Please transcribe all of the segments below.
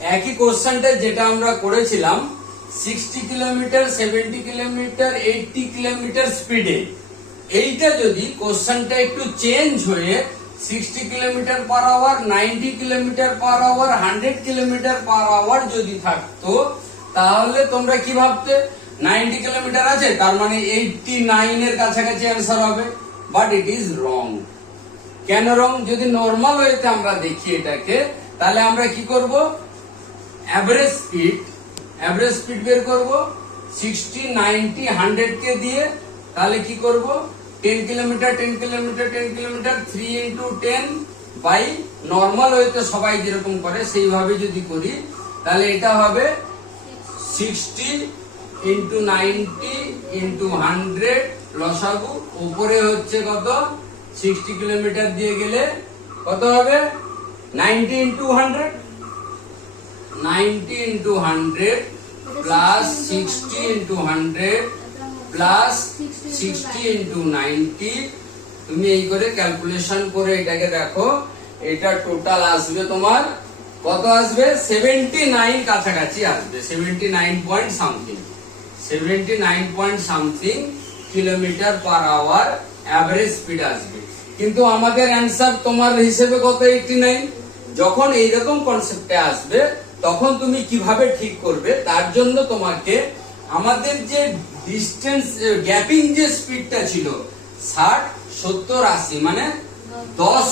একই কোশ্চেনটা যেটা আমরা করেছিলাম 60 কিলোমিটার, 70 কিলোমিটার, 80 কিলোমিটার স্পিডে, এইটা যদি কোশ্চেনটা একটু চেঞ্জ হয়ে 60 kilometre per hour, 90 kilometre per hour, 100 kilometre per hour যদি থাকতো, তাহলে তোমরা কি ভাবতে 90 কিলোমিটার আছে তার মানে 89 এর কাছাকাছি অ্যান্সার হবে, বাট ইট ইজ রং। কেন রং? যদি নর্মাল ওয়েতে আমরা দেখি এটাকে, তাহলে আমরা কি করব, অ্যাভারেজ স্পিড বের করব 60, 90, 100 কে দিয়ে, তাহলে কি করব 10 kilometre 10 kilometre 10 kilometre 3 into 10 by normal ওয়েতে সবাই যেরকম করে সেইভাবে যদি করি, তাহলে এটা হবে 60 ইন্টু 90 ইন্টু 100 লসাগু, উপরে হচ্ছে কত 60 কিলোমিটার দিয়ে গেলে কত হবে 90 into 100, 90 into 100 plus 60 into 100 plus 60 into 90। তুমি এই করে ক্যালকুলেশন করে এটাকে দেখো, এটা টোটাল আসবে তোমার কত আসবে 79 কাছাকাছি আসবে, 79 point something, 79 point something kilometre per hour average speed আসবে। কিন্তু আমাদের অ্যান্সার তোমার হিসেবে কত 89। যখন এইরকম কনসেপ্টে আসবে তখন তুমি কিভাবে ঠিক করবে, তার জন্য তোমাকে আমাদের যে ডিস্টেন্স গ্যাপিং যে স্পিডটা ছিল 60, 70, 80 মানে 10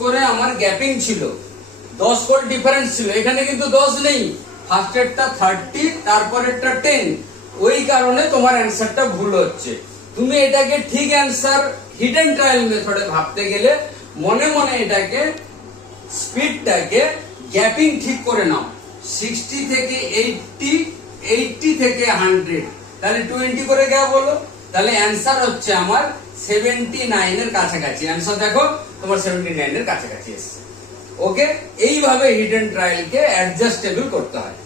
করে আমার গ্যাপিং ছিল, 10 করে ডিফারেন্স ছিল। এখানে কিন্তু 10 নেই, ফার্স্টেরটা 30 তারপরেরটা 10, ওই কারণে তোমার অ্যান্সারটা ভুল হচ্ছে। তুমি এটাকে ঠিক অ্যান্সার হিডেন ট্রায়াল মেথডে ভাবতে গেলে মনে মনে এটাকে স্পিডটাকে গ্যাপিং ঠিক করে নাও, 60 থেকে 80, 80 থেকে 100, তাহলে 20 করে গ্যাপ হলো, তাহলে অ্যান্সার হচ্ছে আমার 79 এর কাছাকাছি। অ্যান্সার দেখো তোমার 79 এর কাছাকাছি এসেছে। ওকে, এইভাবে হিডেন ট্রায়ালকে অ্যাডজাস্টেবল করতে হয়।